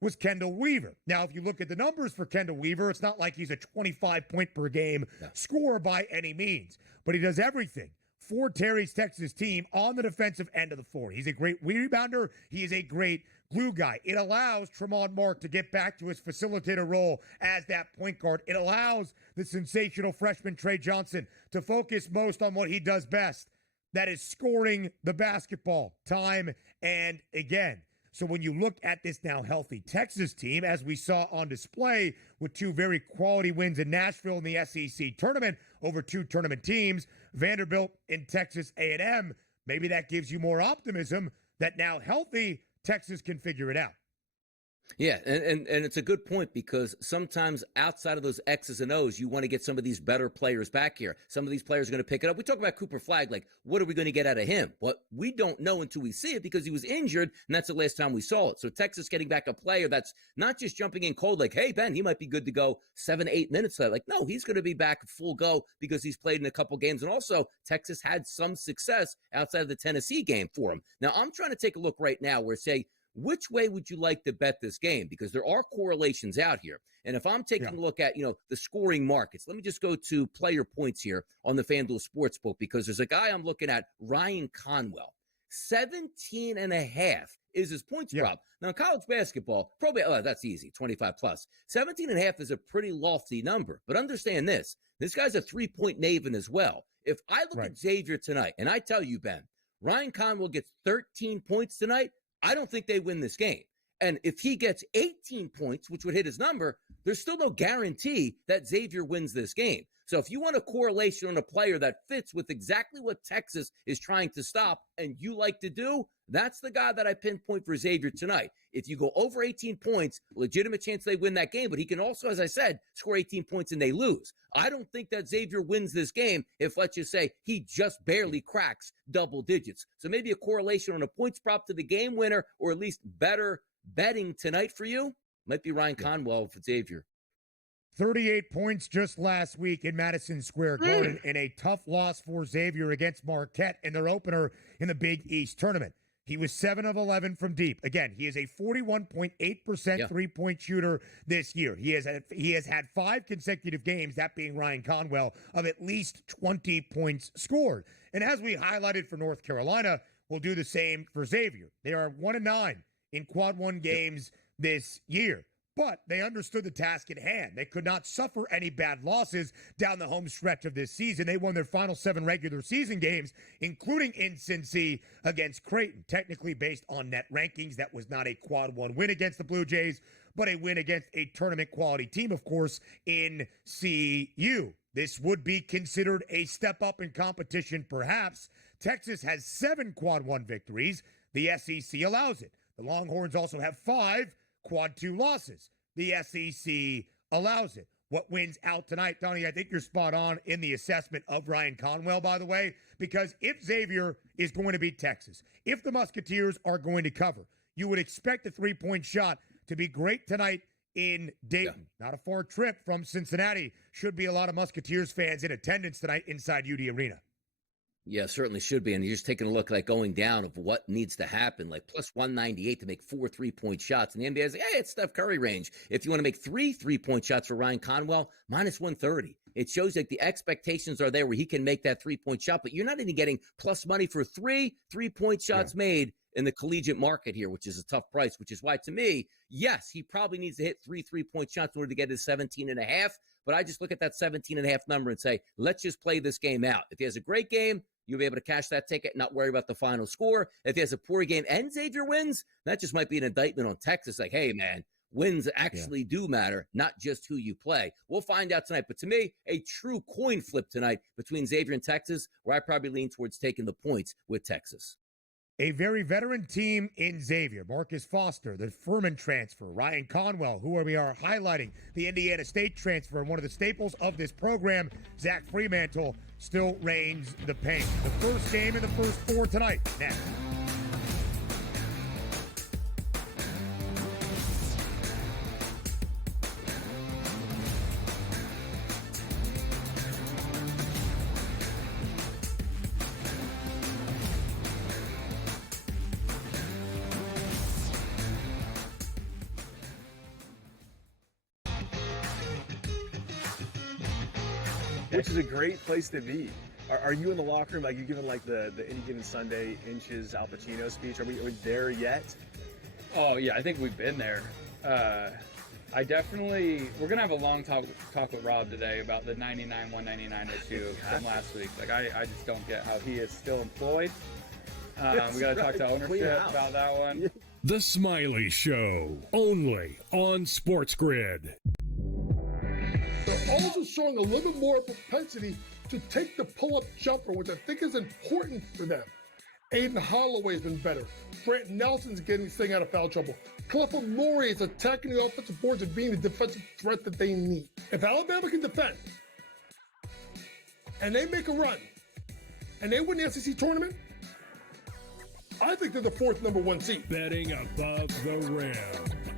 was Kendall Weaver. Now, if you look at the numbers for Kendall Weaver, it's not like he's a 25-point-per-game scorer by any means, but he does everything for Terry's Texas team on the defensive end of the floor. He's a great rebounder. He is a great glue guy. It allows Tremont Mark to get back to his facilitator role as that point guard. It allows the sensational freshman Trey Johnson to focus most on what he does best. That is scoring the basketball time and again. So when you look at this now healthy Texas team, as we saw on display with 2 very quality wins in Nashville in the SEC tournament over 2 tournament teams, Vanderbilt and Texas A&M, maybe that gives you more optimism that now healthy Texas can figure it out. Yeah, and it's a good point because sometimes outside of those X's and O's, you want to get some of these better players back here. Some of these players are going to pick it up. We talk about Cooper Flagg, like, what are we going to get out of him? Well, we don't know until we see it because he was injured, and that's the last time we saw it. So Texas getting back a player that's not just jumping in cold like, hey, Ben, he might be good to go 7-8 minutes later. Like, no, he's going to be back full go because he's played in a couple games. And also, Texas had some success outside of the Tennessee game for him. Now, I'm trying to take a look right now where, say, which way would you like to bet this game? Because there are correlations out here. And if I'm taking a look at, the scoring markets, let me just go to player points here on the FanDuel Sportsbook because there's a guy I'm looking at, Ryan Conwell. 17.5 is his points prop. Now, in college basketball, probably, that's easy, 25 plus. 17.5 is a pretty lofty number. But understand this. This guy's a three-point Naven as well. If I look at Xavier tonight, and I tell you, Ben, Ryan Conwell gets 13 points tonight, I don't think they win this game. And if he gets 18 points, which would hit his number, there's still no guarantee that Xavier wins this game. So if you want a correlation on a player that fits with exactly what Texas is trying to stop and you like to do, that's the guy that I pinpoint for Xavier tonight. If you go over 18 points, legitimate chance they win that game, but he can also, as I said, score 18 points and they lose. I don't think that Xavier wins this game if, let's just say, he just barely cracks double digits. So maybe a correlation on a points prop to the game winner or at least better betting tonight for you might be Ryan Conwell for Xavier. 38 points just last week in Madison Square Garden in a tough loss for Xavier against Marquette in their opener in the Big East tournament. He was 7 of 11 from deep. Again, he is a 41.8% three-point shooter this year. He has had 5 consecutive games, that being Ryan Conwell, of at least 20 points scored. And as we highlighted for North Carolina, we'll do the same for Xavier. They are 1-9 in quad 1 games this year. But they understood the task at hand. They could not suffer any bad losses down the home stretch of this season. They won their final 7 regular season games, including in Cincy against Creighton. Technically based on net rankings, that was not a quad 1 win against the Blue Jays, but a win against a tournament quality team, of course, in CU. This would be considered a step up in competition, perhaps. Texas has 7 quad 1 victories. The SEC allows it. The Longhorns also have 5 quad 2 losses. The SEC allows it. What wins out tonight, Donnie, I think you're spot on in the assessment of Ryan Conwell, by the way, because if Xavier is going to beat Texas, if the Musketeers are going to cover, you would expect the three-point shot to be great tonight in Dayton. Not a far trip from Cincinnati. Should be a lot of Musketeers fans in attendance tonight inside UD Arena. Yeah, certainly should be. And you're just taking a look like going down of what needs to happen, like plus 198 to make 4 3-point shots. And the NBA is like, hey, it's Steph Curry range. If you want to make 3 3-point shots for Ryan Conwell, minus 130. It shows like the expectations are there where he can make that 3-point shot, but you're not even getting plus money for 3 3-point shots made in the collegiate market here, which is a tough price, which is why, to me, yes, he probably needs to hit 3 3-point shots in order to get his 17.5. But I just look at that 17.5 number and say, let's just play this game out. If he has a great game, you'll be able to cash that ticket, not worry about the final score. If he has a poor game and Xavier wins, that just might be an indictment on Texas. Like, hey, man, wins actually do matter, not just who you play. We'll find out tonight. But to me, a true coin flip tonight between Xavier and Texas, where I probably lean towards taking the points with Texas. A very veteran team in Xavier. Marcus Foster, the Furman transfer. Ryan Conwell, who we are highlighting, the Indiana State transfer, and one of the staples of this program, Zach Fremantle, still reigns the paint. The first game in the first 4 tonight. Next. Which is a great place to be. Are you in the locker room? Like, you giving like the Any Given Sunday inches Al Pacino speech? Are we there yet? Oh yeah, I think we've been there. We're gonna have a long talk with Rob today about the 99-199 issue from last week. Like, I just don't get how he is still employed. We gotta talk to ownership about that one. The Smiley Show, only on SportsGrid. They're also showing a little bit more propensity to take the pull-up jumper, which I think is important for them. Aiden Holloway's been better. Brant Nelson's getting this thing out of foul trouble. Clifford Laurie is attacking the offensive boards and being the defensive threat that they need. If Alabama can defend, and they make a run, and they win the SEC tournament, I think they're the 4th number 1 seed. Betting above the rim,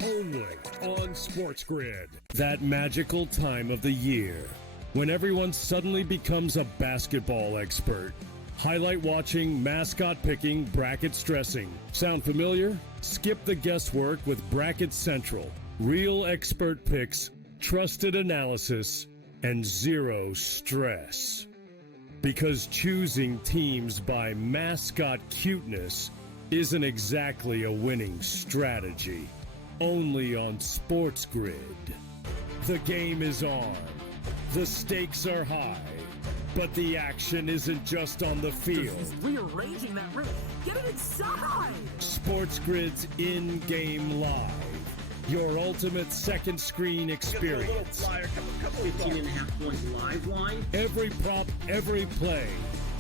only on SportsGrid. That magical time of the year when everyone suddenly becomes a basketball expert. Highlight watching, mascot picking, bracket stressing. Sound familiar? Skip the guesswork with Bracket Central. Real expert picks, trusted analysis, and zero stress. Because choosing teams by mascot cuteness isn't exactly a winning strategy. Only on SportsGrid. The game is on. The stakes are high. But the action isn't just on the field. He's rearranging that rim. Get it inside! SportsGrid's in-game live. Your ultimate second screen experience. 15.5 points live line. Every prop, every play,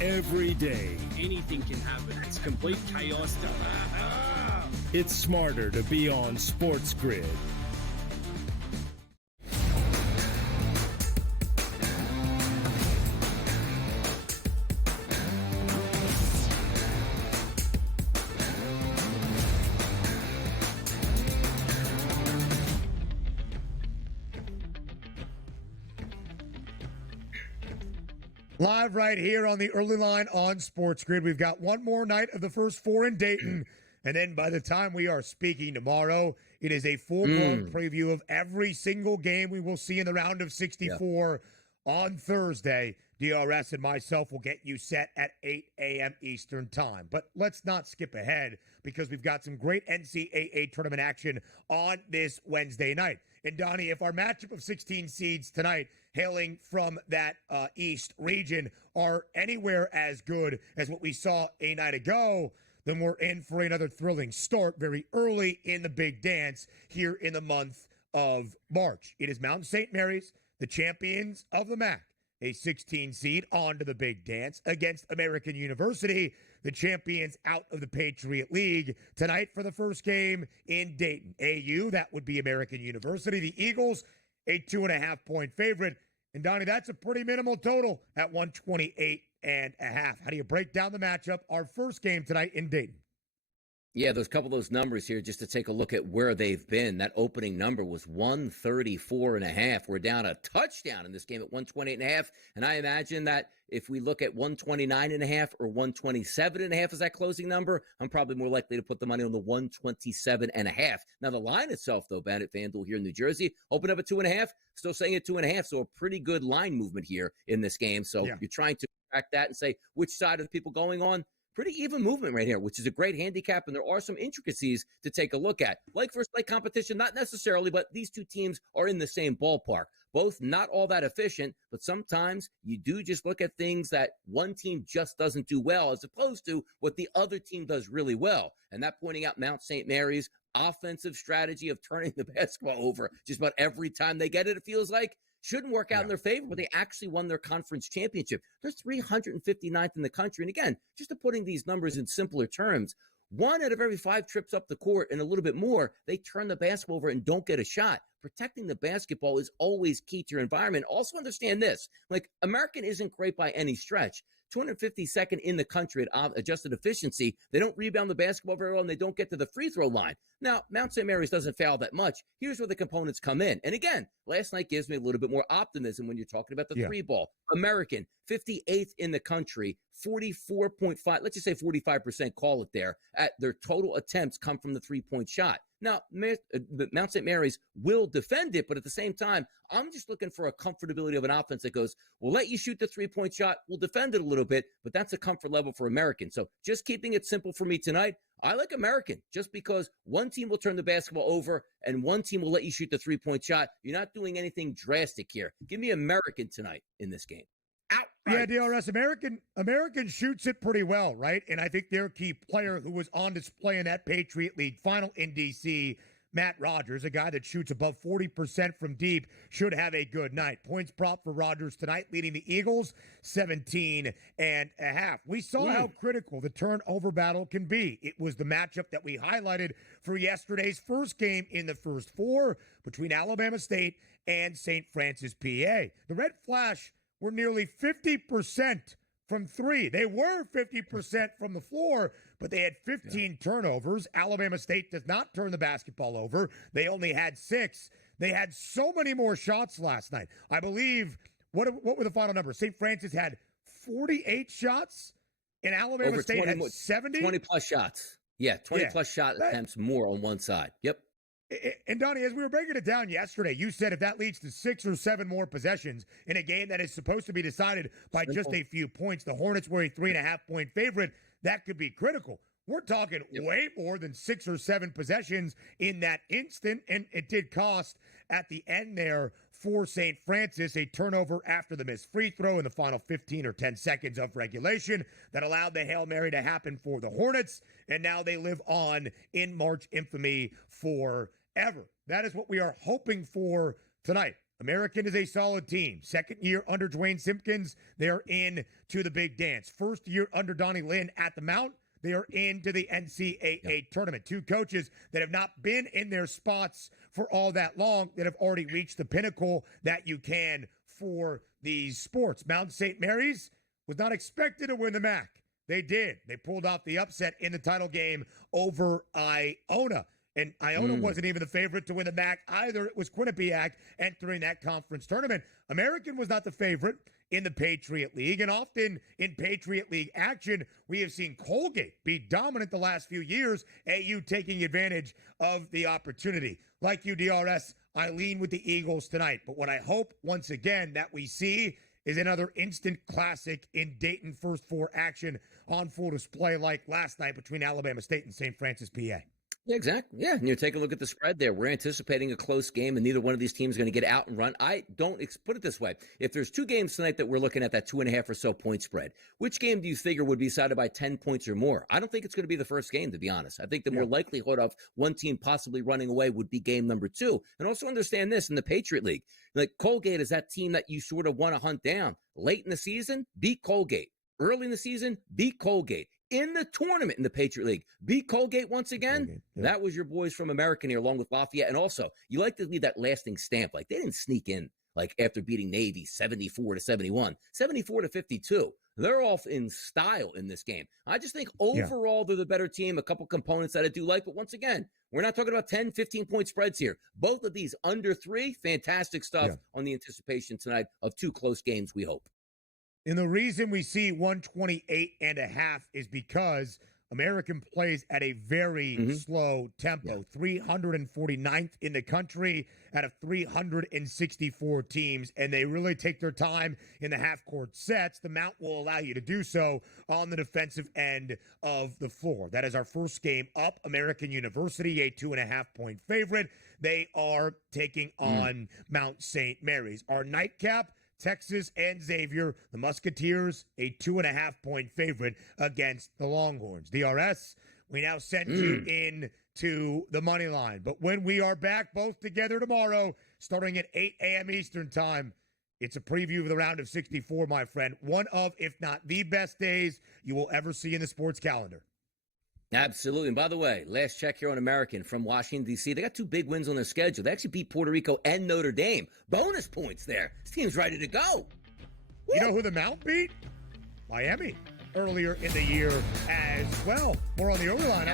every day. Anything can happen. It's complete chaos. It's smarter to be on SportsGrid. Live right here on the early line on SportsGrid. We've got one more night of the first four in Dayton. And then by the time we are speaking tomorrow, it is a full-blown preview of every single game we will see in the round of 64 on Thursday. DRS and myself will get you set at 8 a.m. Eastern time. But let's not skip ahead because we've got some great NCAA tournament action on this Wednesday night. And Donnie, if our matchup of 16 seeds tonight hailing from that East region are anywhere as good as what we saw a night ago, then we're in for another thrilling start very early in the big dance here in the month of March. It is Mount St. Mary's, the champions of the MAC, a 16 seed onto the big dance against American University, the champions out of the Patriot League, tonight for the first game in Dayton. AU, that would be American University. The Eagles, a 2.5-point favorite. And Donnie, that's a pretty minimal total at 128.5. How do you break down the matchup? Our first game tonight in Dayton. Yeah, there's a couple of those numbers here just to take a look at where they've been. That opening number was 134.5. We're down a touchdown in this game at 128.5. And I imagine that if we look at 129.5 or 127.5 as that closing number, I'm probably more likely to put the money on the 127.5. Now, the line itself, though, Ben, at FanDuel here in New Jersey, opened up at 2.5, still saying at 2.5. So a pretty good line movement here in this game. So you're trying to track that and say which side are the people going on. Pretty even movement right here, which is a great handicap, and there are some intricacies to take a look at. Like first like competition, not necessarily, but these two teams are in the same ballpark. Both not all that efficient, but sometimes you do just look at things that one team just doesn't do well as opposed to what the other team does really well. And that pointing out Mount St. Mary's offensive strategy of turning the basketball over just about every time they get it, it feels like, shouldn't work out in their favor, but they actually won their conference championship. They're 359th in the country. And again, just to putting these numbers in simpler terms, 1 out of every 5 trips up the court and a little bit more, they turn the basketball over and don't get a shot. Protecting the basketball is always key to your environment. Also understand this, like American isn't great by any stretch. 252nd in the country at adjusted efficiency. They don't rebound the basketball very well, and they don't get to the free throw line. Now, Mount St. Mary's doesn't foul that much. Here's where the components come in. And again, last night gives me a little bit more optimism when you're talking about the three ball. American, 58th in the country, 44.5, let's just say 45%, call it there, at their total attempts come from the three-point shot. Now, Mount St. Mary's will defend it, but at the same time, I'm just looking for a comfortability of an offense that goes, we'll let you shoot the three-point shot, we'll defend it a little bit, but that's a comfort level for American. So just keeping it simple for me tonight, I like American just because one team will turn the basketball over and one team will let you shoot the three-point shot. You're not doing anything drastic here. Give me American tonight in this game. Yeah, DRS, American shoots it pretty well, right? And I think their key player who was on display in that Patriot League final in D.C., Matt Rogers, a guy that shoots above 40% from deep, should have a good night. Points prop for Rogers tonight, leading the Eagles 17.5. We saw how critical the turnover battle can be. It was the matchup that we highlighted for yesterday's first game in the first 4 between Alabama State and St. Francis, PA. The Red Flash were nearly 50% from 3. They were 50% from the floor, but they had 15 turnovers. Alabama State does not turn the basketball over. They only had 6. They had so many more shots last night. I believe, what were the final numbers? St. Francis had 48 shots, and Alabama State had 70? 20-plus shots. Yeah, 20-plus shot attempts more on one side. Yep. And Donnie, as we were breaking it down yesterday, you said if that leads to 6 or 7 more possessions in a game that is supposed to be decided by just a few points, the Hornets were a 3.5-point favorite, that could be critical. We're talking way more than 6 or 7 possessions in that instant, and it did cost at the end there for St. Francis a turnover after the missed free throw in the final 15 or 10 seconds of regulation that allowed the Hail Mary to happen for the Hornets, and now they live on in March infamy forever. That is what we are hoping for tonight. American is a solid team. Second year under Dwayne Simpkins, they are in to the big dance. First year under Donnie Lynn at the Mount, they are into the NCAA tournament. 2 coaches that have not been in their spots for all that long that have already reached the pinnacle that you can for these sports. Mount St. Mary's was not expected to win the MAC. They did. They pulled off the upset in the title game over Iona. And Iona wasn't even the favorite to win the MAC either. It was Quinnipiac entering that conference tournament. American was not the favorite in the Patriot League. And often in Patriot League action, we have seen Colgate be dominant the last few years, AU taking advantage of the opportunity. Like you, DRS, I lean with the Eagles tonight. But what I hope, once again, that we see is another instant classic in Dayton First Four action on full display like last night between Alabama State and St. Francis, PA. Yeah, exactly. Yeah, and you take a look at the spread there. We're anticipating a close game, and neither one of these teams is going to get out and run. I don't put it this way. If there's two games tonight that we're looking at that 2.5 or so point spread, which game do you figure would be decided by 10 points or more? I don't think it's going to be the first game, to be honest. I think the more likelihood of one team possibly running away would be game number 2. And also understand this, in the Patriot League, like Colgate is that team that you sort of want to hunt down. Late in the season, beat Colgate. Early in the season, beat Colgate. In the tournament in the Patriot League, beat Colgate once again. Colgate, yeah. That was your boys from American here, along with Lafayette. And also, you like to leave that lasting stamp. Like, they didn't sneak in, like, after beating Navy 74-71, 74-52. They're off in style in this game. I just think overall they're the better team. A couple components that I do like. But once again, we're not talking about 10, 15-point spreads here. Both of these under 3, fantastic stuff on the anticipation tonight of 2 close games, we hope. And the reason we see 128.5 is because American plays at a very slow tempo, 349th in the country out of 364 teams, and they really take their time in the half-court sets. The Mount will allow you to do so on the defensive end of the floor. That is our first game up. American University, a 2.5-point favorite. They are taking on Mount St. Mary's. Our nightcap, Texas and Xavier, the Musketeers, a 2.5-point favorite against the Longhorns. DRS, we now send you in to the money line. But when we are back both together tomorrow, starting at 8 a.m. Eastern time, it's a preview of the round of 64, my friend. One of, if not the best days you will ever see in the sports calendar. Absolutely. And by the way, last check here on American from Washington, D.C., they got 2 big wins on their schedule. They actually beat Puerto Rico and Notre Dame. Bonus points there. This team's ready to go. You know who the Mount beat? Miami. Earlier in the year as well. More on the early line.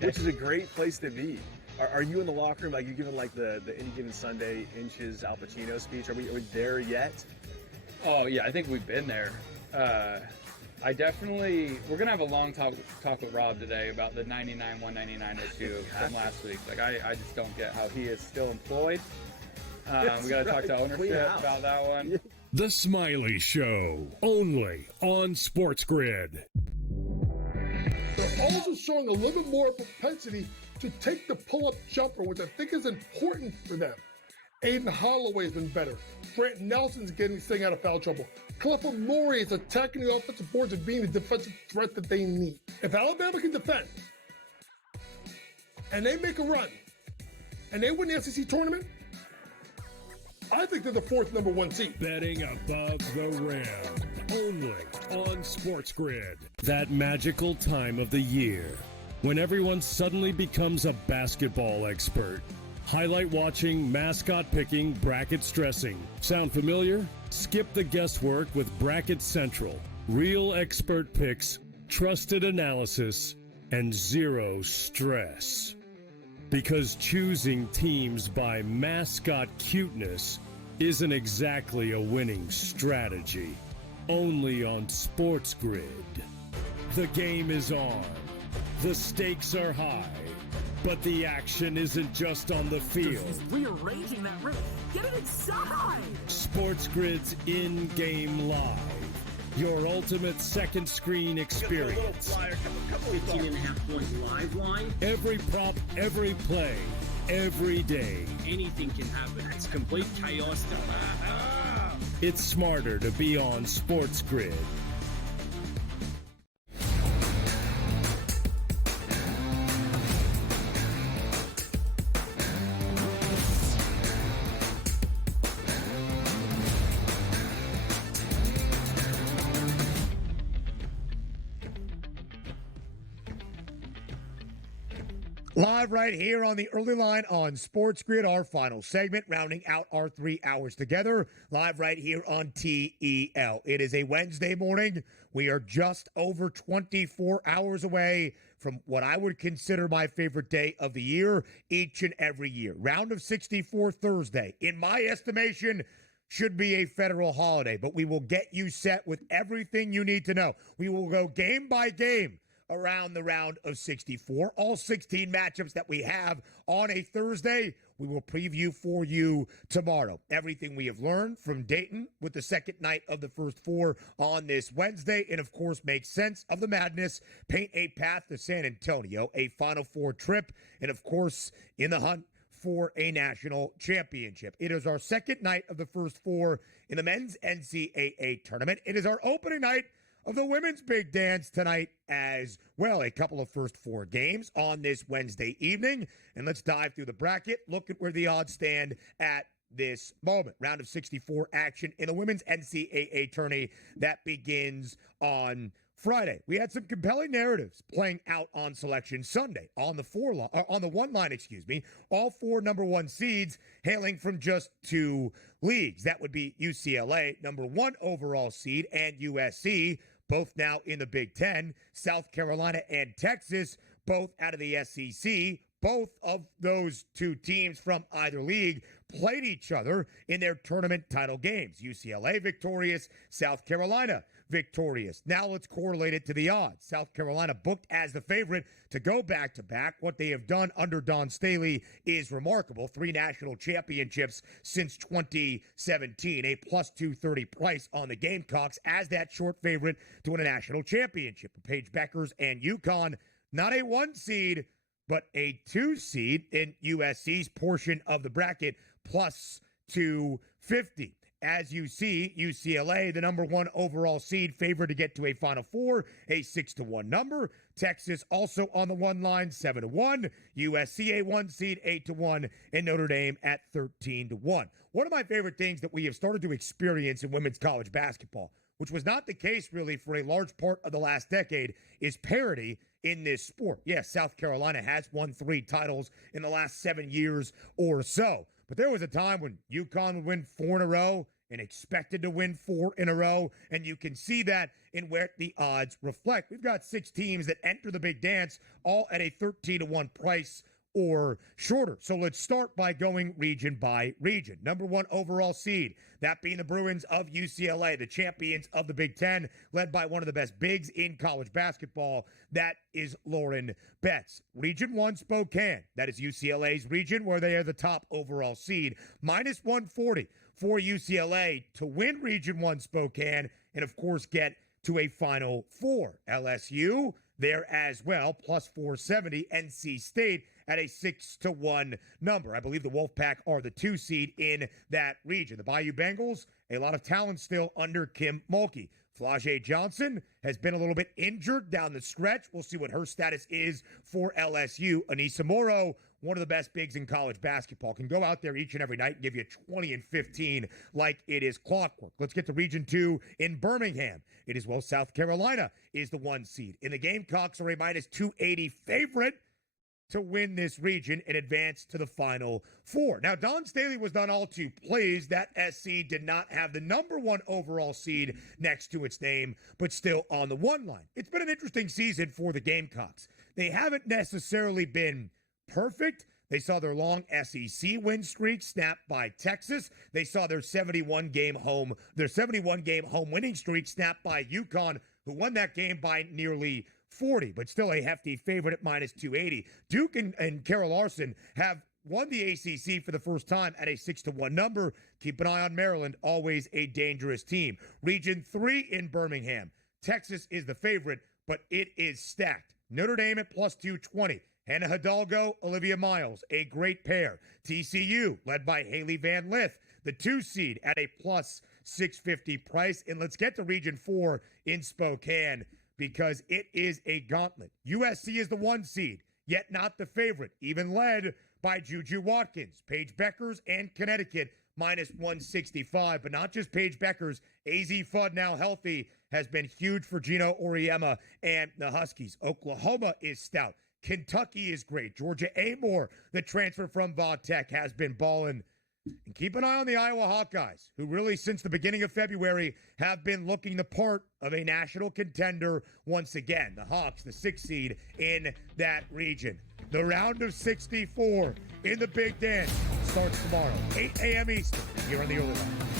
Which is a great place to be. Are you in the locker room? Like, you giving like the Any Given Sunday inches Al Pacino speech? Are we there yet? Oh yeah, I think we've been there. We're gonna have a long talk with Rob today about the 99-199 issue from last week. Like, I just don't get how he is still employed. We gotta talk to ownership about that one. The Smiley Show, only on SportsGrid. They're also showing a little bit more propensity to take the pull-up jumper, which I think is important for them. Aiden Holloway's been better. Grant Nelson's staying out of foul trouble. Clifford Murray is attacking the offensive boards and being the defensive threat that they need. If Alabama can defend, and they make a run, and they win the SEC tournament, I think they're the 4th number 1 seed. Betting above the rim, only on SportsGrid. That magical time of the year when everyone suddenly becomes a basketball expert. Highlight watching, mascot picking, bracket stressing. Sound familiar? Skip the guesswork with Bracket Central. Real expert picks, trusted analysis, and zero stress. Because choosing teams by mascot cuteness isn't exactly a winning strategy. Only on SportsGrid. The game is on. The stakes are high. But the action isn't just on the field. He's rearranging that roof. Get it inside! SportsGrid's in-game live. Your ultimate second screen experience. 15.5 point live line. Every prop, every play, every day. Anything can happen. It's complete chaos. It's smarter to be on SportsGrid. Live right here on the early line on SportsGrid, our final segment, rounding out our 3 hours together. Live right here on TEL. It is a Wednesday morning. We are just over 24 hours away from what I would consider my favorite day of the year, each and every year. Round of 64 Thursday, in my estimation, should be a federal holiday, but we will get you set with everything you need to know. We will go game by game around the round of 64. All 16 matchups that we have on a Thursday, we will preview for you tomorrow. Everything we have learned from Dayton with the second night of the first four on this Wednesday, and of course, make sense of the madness, paint a path to San Antonio, a Final Four trip, and of course, in the hunt for a national championship. It is our second night of the first four in the men's NCAA tournament. It is our opening night of the women's big dance tonight as well. A couple of first four games on this Wednesday evening. And let's dive through the bracket. Look at where the odds stand at this moment. Round of 64 action in the women's NCAA tourney that begins on Friday. We had some compelling narratives playing out on Selection Sunday on the one line, all four number one seeds hailing from just two leagues. That would be UCLA, number one overall seed, and USC, both now in the Big Ten. South Carolina and Texas, both out of the SEC. Both of those two teams from either league played each other in their tournament title games. UCLA victorious, South Carolina victorious. Now let's correlate it to the odds. South Carolina booked as the favorite to go back-to-back. What they have done under Don Staley is remarkable. 3 national championships since 2017. A plus 230 price on the Gamecocks as that short favorite to win a national championship. Paige Beckers and UConn, not a 1 seed, but a 2 seed in USC's portion of the bracket, plus 250. As you see, UCLA, the number one overall seed, favored to get to a Final Four, a 6-1 number. Texas also on the one line, 7-1. USC, a 1 seed, 8-1. And Notre Dame at 13-1. One of my favorite things that we have started to experience in women's college basketball, which was not the case really for a large part of the last decade, is parity in this sport. Yes, South Carolina has won 3 titles in the last 7 years or so. But there was a time when UConn would win 4 in a row and expected to win 4 in a row, and you can see that in where the odds reflect. We've got 6 teams that enter the big dance, all at a 13-1 price or shorter. So let's start by going region by region. Number one overall seed, that being the Bruins of UCLA, the champions of the Big Ten, led by one of the best bigs in college basketball. That is Lauren Betts. Region 1, Spokane. That is UCLA's region where they are the top overall seed. Minus 140 for UCLA to win Region 1 Spokane and, of course, get to a Final Four. LSU there as well, plus 470. NC State at a 6-1 number. I believe the Wolfpack are the 2 seed in that region. The Bayou Bengals, a lot of talent still under Kim Mulkey. Flau'jae Johnson has been a little bit injured down the stretch. We'll see what her status is for LSU. Anissa Morrow, one of the best bigs in college basketball, can go out there each and every night and give you 20 and 15 like it is clockwork. Let's get to Region 2 in Birmingham. It is, well, South Carolina is the 1 seed. And the Gamecocks are a minus 280 favorite to win this region and advance to the Final Four. Now, Don Staley was not all too pleased that SC did not have the number 1 overall seed next to its name, but still on the 1 line. It's been an interesting season for the Gamecocks. They haven't necessarily been perfect. They saw their long SEC win streak snapped by Texas. They saw their 71-game home winning streak snapped by UConn, who won that game by nearly 40, but still a hefty favorite at minus 280. Duke and Carol Larson have won the ACC for the first time at a 6-1 number. Keep an eye on Maryland, always a dangerous team. Region 3 in Birmingham. Texas is the favorite, but it is stacked. Notre Dame at plus 220. Hannah Hidalgo, Olivia Miles, a great pair. TCU, led by Haley Van Lith, the 2 seed at a plus 650 price. And let's get to Region 4 in Spokane, because it is a gauntlet. USC is the 1 seed, yet not the favorite, even led by Juju Watkins. Paige Beckers and Connecticut minus 165, but not just Paige Beckers. AZ Fudd, now healthy, has been huge for Gino Auriemma and the Huskies. Oklahoma is stout. Kentucky is great. Georgia Amore, the transfer from Va Tech, has been balling. And keep an eye on the Iowa Hawkeyes, who really, since the beginning of February, have been looking the part of a national contender once again. The Hawks, the 6th seed in that region. The round of 64 in the Big Dance starts tomorrow, 8 a.m. Eastern, here on the Early Line.